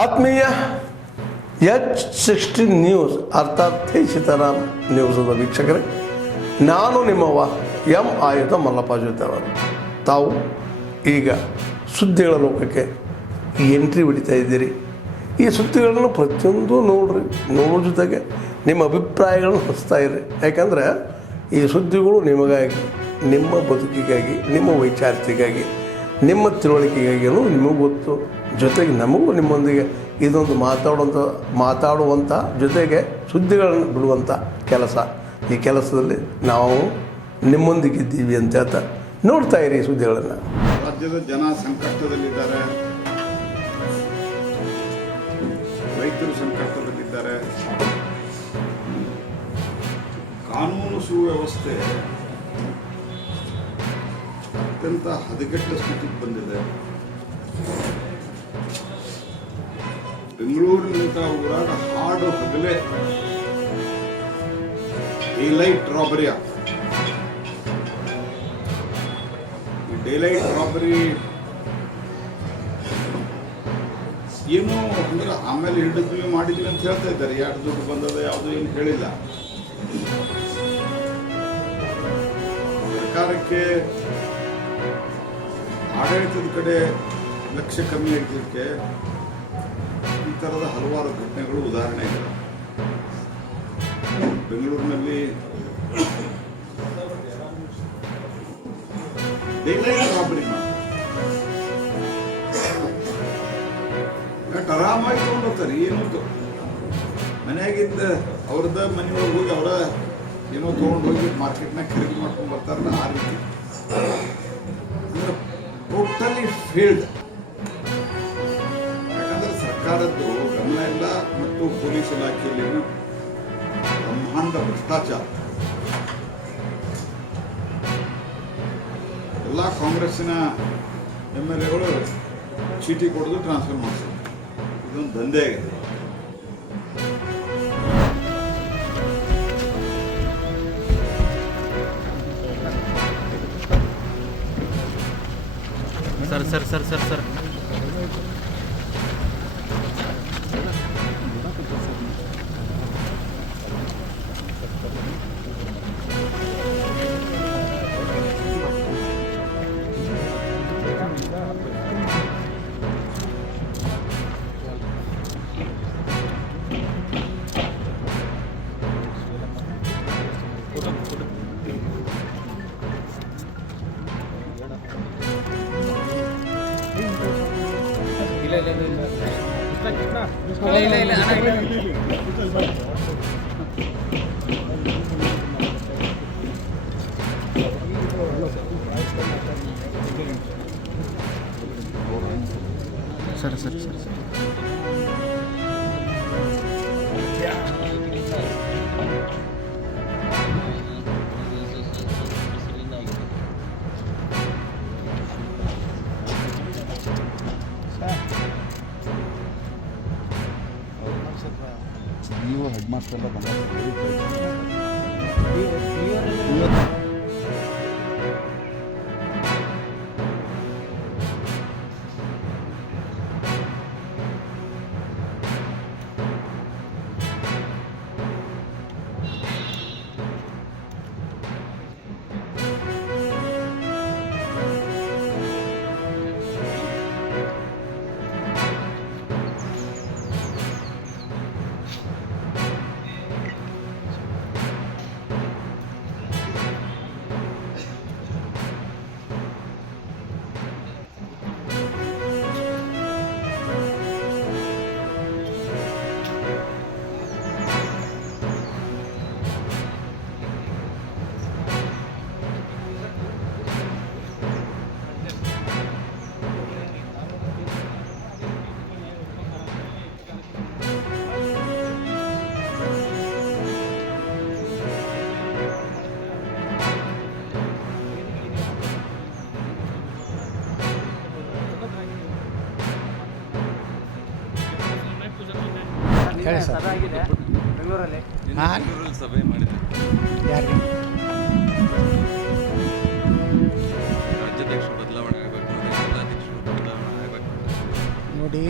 ಆತ್ಮೀಯ H16 news ಅರ್ಥಾತ್ ಸೀತಾರಾಮ್ ನ್ಯೂಸದ ವೀಕ್ಷಕರೇ, ನಾನು ನಿಮ್ಮವ ಎಂ ಆಯುಧ ಮಲ್ಲಪ್ಪ ಜೊತೆ ಅವರು. ತಾವು ಈಗ ಸುದ್ದಿಗಳ ಲೋಕಕ್ಕೆ ಎಂಟ್ರಿ ಹೊಡಿತಾ ಇದ್ದೀರಿ. ಈ ಸುದ್ದಿಗಳನ್ನು ಪ್ರತಿಯೊಂದು ನೋಡೋ ಜೊತೆಗೆ ನಿಮ್ಮ ಅಭಿಪ್ರಾಯಗಳನ್ನು ಹಚ್ತಾ ಇರ್ರಿ. ಯಾಕಂದರೆ ಈ ಸುದ್ದಿಗಳು ನಿಮಗಾಗಿ, ನಿಮ್ಮ ಬದುಕಿಗಾಗಿ, ನಿಮ್ಮ ವೈಚಾರಿಕೆಗಾಗಿ, ನಿಮ್ಮ ತಿಳುವಳಿಕೆಗಾಗಿಯೂ ನಿಮಗೂ ಗೊತ್ತು. ಜೊತೆಗೆ ನಮಗೂ ನಿಮ್ಮೊಂದಿಗೆ ಇದೊಂದು ಮಾತಾಡುವಂಥ ಜೊತೆಗೆ ಸುದ್ದಿಗಳನ್ನು ಬಿಡುವಂಥ ಕೆಲಸ. ಈ ಕೆಲಸದಲ್ಲಿ ನಾವು ನಿಮ್ಮೊಂದಿಗಿದ್ದೀವಿ ಅಂತ ಹೇಳ್ತಾ ನೋಡ್ತಾ ಇರಿ ಈ ಸುದ್ದಿಗಳನ್ನು. ರಾಜ್ಯದ ಜನ ಸಂಕಷ್ಟದಲ್ಲಿದ್ದಾರೆ, ರೈತರು ಸಂಕಷ್ಟದಲ್ಲಿದ್ದಾರೆ, ಕಾನೂನು ಸುವ್ಯವಸ್ಥೆ ಅತ್ಯಂತ ಹದಗೆಟ್ಟ ಸ್ಥಿತಿಗೆ ಬಂದಿದೆ. ಬೆಂಗಳೂರಿನಂಥ ಊರಾಗ ಹಾಡು ಹಗಲೇ ಡೇಲೈಟ್ ರಾಬರಿ. ಈ ಡೇಲೈಟ್ ರಾಬರಿ ಏನು ಅಂದ್ರೆ ಆಮೇಲೆ ಹಿಡಿದ್ವಿ ಮಾಡಿದ್ವಿ ಅಂತ ಹೇಳ್ತಾ ಇದ್ದಾರೆ. ಯಾರು ದುಡ್ಡು ಬಂದದ ಯಾವುದು ಏನು ಹೇಳಿಲ್ಲ. ಸರ್ಕಾರಕ್ಕೆ ಆಡಳಿತದ ಕಡೆ ಲಕ್ಷ್ಯ ಕಮ್ಮಿ ಆಗಿದ್ದಕ್ಕೆ ಈ ಥರದ ಹಲವಾರು ಘಟನೆಗಳು ಉದಾಹರಣೆಗಳು. ಬೆಂಗಳೂರಿನಲ್ಲಿ ಡೇಲೈಟ್ ರಾಬರಿ ಆರಾಮಾಗಿ ತೊಗೊಂಡು ಹೋಗ್ತಾರೆ. ಏನು ಮನೆಯಾಗಿಂದ ಅವ್ರದ ಮನೆಯೊಳಗೆ ಹೋಗಿ ಅವರ ಏನೋ ತೊಗೊಂಡು ಹೋಗಿ ಮಾರ್ಕೆಟ್ನಾಗ ಖರೀದಿ ಮಾಡ್ಕೊಂಡು ಬರ್ತಾರಲ್ಲ, ಆ ರೀತಿ ಟೋಟಲಿ ಫೇಲ್ಡ್. ಯಾಕಂದ್ರೆ ಸರ್ಕಾರದ್ದು ಗಮನ ಇಲ್ಲ ಮತ್ತು ಪೊಲೀಸ್ ಇಲಾಖೆಯಲ್ಲಿ ಬ್ರಹ್ಮಾಂಡ ಭ್ರಷ್ಟಾಚಾರ. ಎಲ್ಲ ಕಾಂಗ್ರೆಸ್ಸಿನ MLAಗಳು ಚೀಟಿ ಕೊಡೋದು ಟ್ರಾನ್ಸ್ಫರ್ ಮಾಡಿಸೋದು, ಇದೊಂದು ದಂಧೆ ಆಗಿದೆ. ಸರ್ ಇಲ್ಲ ಸರ್ ನೀವು ಹೆಡ್ ಮಾಸ್ಟರ್ ಎಲ್ಲ ಬಂದ ಹೇಳಿ ಸರ್. ಬೆಂಗಳೂರಲ್ಲಿ ಸಭೆ ಮಾಡಿದೆ. ಯಾರಿಗೆ? ರಾಜ್ಯಾಧ್ಯಕ್ಷರು ಬದಲಾವಣೆ ಆಗಬೇಕು, ಜಿಲ್ಲಾಧ್ಯಕ್ಷರು ಬದಲಾವಣೆ ಆಗಬೇಕು. ನೋಡಿ,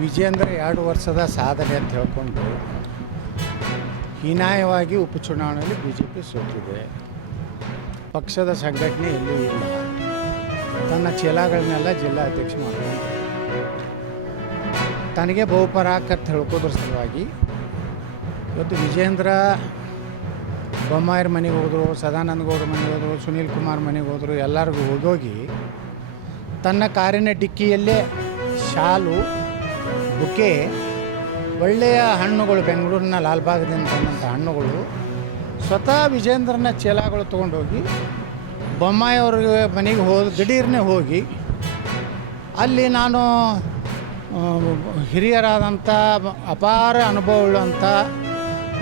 ವಿಜೇಂದ್ರ 2 ವರ್ಷದ ಸಾಧನೆ ಅಂತ ಹೇಳ್ಕೊಂಡು ಹೀನಾಯವಾಗಿ ಉಪಚುನಾವಣೆಯಲ್ಲಿ BJP ಸೋತಿದೆ. ಪಕ್ಷದ ಸಂಘಟನೆ ಎಲ್ಲೂ ಇಲ್ಲ. ತನ್ನ ಚೇಲಾಗಳನ್ನೆಲ್ಲ ಜಿಲ್ಲಾಧ್ಯಕ್ಷ ಮಾಡಿಕೊಂಡು ತನಗೆ ಬಹುಪರಾಕತ್ ಹೇಳ್ಕೋದ್ರ ಸಲುವಾಗಿ ಇವತ್ತು ವಿಜೇಂದ್ರ ಬೊಮ್ಮಾಯರ ಮನೆಗೆ ಹೋದರು, ಸದಾನಂದ ಗೌಡ್ರ ಮನೆಗೆ ಹೋದರು, ಸುನೀಲ್ ಕುಮಾರ್ ಮನೆಗೆ ಹೋದರು. ಎಲ್ಲರಿಗೂ ಹೋಗೋಗಿ ತನ್ನ ಕಾರಿನ ಡಿಕ್ಕಿಯಲ್ಲೇ ಶಾಲು, ಬುಕ್ಕೆ, ಒಳ್ಳೆಯ ಹಣ್ಣುಗಳು, ಬೆಂಗಳೂರಿನ ಲಾಲ್ಬಾಗ್ದಿಂದ ತಂದಂಥ ಹಣ್ಣುಗಳು ಸ್ವತಃ ವಿಜೇಂದ್ರನ ಚೇಲಾಗಳು ತೊಗೊಂಡೋಗಿ ಬೊಮ್ಮಾಯಿಯವ್ರಿಗೆ ಮನೆಗೆ ದಿಢೀರ್ನೇ ಹೋಗಿ ಅಲ್ಲಿ ನಾನು ಹಿರಿಯರಾದಂಥ ಅಪಾರ ಅನುಭವವುಳ್ಳಂಥ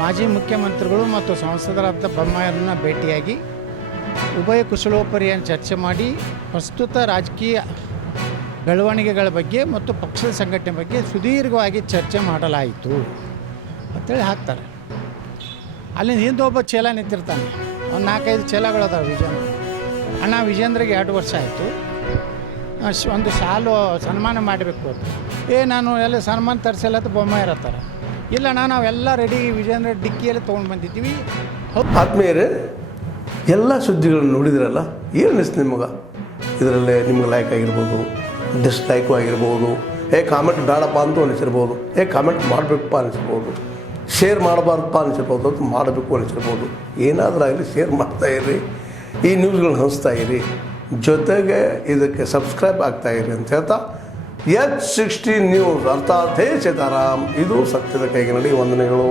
ಮಾಜಿ ಮುಖ್ಯಮಂತ್ರಿಗಳು ಮತ್ತು ಸಂಸದರಾದ ಬೊಮ್ಮಾಯಿಯವ್ರನ್ನ ಭೇಟಿಯಾಗಿ ಉಭಯ ಕುಶಲೋಪರಿಯನ್ನು ಚರ್ಚೆ ಮಾಡಿ ಪ್ರಸ್ತುತ ರಾಜಕೀಯ ಬೆಳವಣಿಗೆಗಳ ಬಗ್ಗೆ ಮತ್ತು ಪಕ್ಷದ ಸಂಘಟನೆ ಬಗ್ಗೆ ಸುದೀರ್ಘವಾಗಿ ಚರ್ಚೆ ಮಾಡಲಾಯಿತು ಅಂತೇಳಿ ಹಾಕ್ತಾರೆ. ಅಲ್ಲಿ ಹಿಂದೆ ಒಬ್ಬ ಚೇಲ ನಿಂತಿರ್ತಾನೆ, ಒಂದು 4-5 ಚೇಲಗಳು ಅದಾವೆ ವಿಜೇಂದ್ರ. ಅಣ್ಣ ವಿಜೇಂದ್ರಿಗೆ 2 ವರ್ಷ ಆಯಿತು, ಒಂದು ಶಾಲು ಸನ್ಮಾನ ಮಾಡಬೇಕು ಅಂತ. ನಾನು ಎಲ್ಲ ಸನ್ಮಾನ ತರಿಸಲ್ಲ ಅಂತ ಬೊಮ್ಮಾಯಿ ಇರತ್ತಾರೆ. ಇಲ್ಲ ನಾವೆಲ್ಲ ರೆಡಿ ವಿಜೇಂದ್ರ ಡಿಕ್ಕಿಯಲ್ಲಿ ತೊಗೊಂಡು ಬಂದಿದ್ದೀವಿ. ಆತ್ಮೀಯರೇ, ಎಲ್ಲ ಸುದ್ದಿಗಳನ್ನು ನೋಡಿದ್ರಲ್ಲ, ಏನು ಅನಿಸ್ತು ನಿಮಗೆ? ಇದರಲ್ಲೇ ನಿಮ್ಗೆ ಲೈಕ್ ಆಗಿರ್ಬೋದು, ಡಿಸ್ಲೈಕು ಆಗಿರ್ಬೋದು, ಕಾಮೆಂಟ್ ಬೇಡಪ್ಪ ಅಂತ ಅನಿಸಿರ್ಬೋದು, ಕಾಮೆಂಟ್ ಮಾಡಬೇಕಪ್ಪ ಅನಿಸ್ಬೋದು, ಶೇರ್ ಮಾಡಬಾರ್ದಪ್ಪ ಅನಿಸಿರ್ಬೋದು, ಅದು ಮಾಡಬೇಕು ಅನಿಸಿರ್ಬೋದು. ಏನಾದರೂ ಆಗಲಿ ಶೇರ್ ಮಾಡ್ತಾಯಿರಿ, ಈ ನ್ಯೂಸ್ಗಳನ್ನ ಹಂಚ್ತಾ ಇರಿ, ಜೊತೆಗೆ ಇದಕ್ಕೆ ಸಬ್ಸ್ಕ್ರೈಬ್ ಆಗ್ತಾಯಿರಿ ಅಂತ ಹೇಳ್ತಾ H16 ನ್ಯೂಸ್ ಅರ್ಥಾತ್ ಹೇ ಸೀತಾರಾಮ್, ಇದು ಸತ್ಯದ ಕೈಗೆ ನಡಿ. ವಂದನೆಗಳು.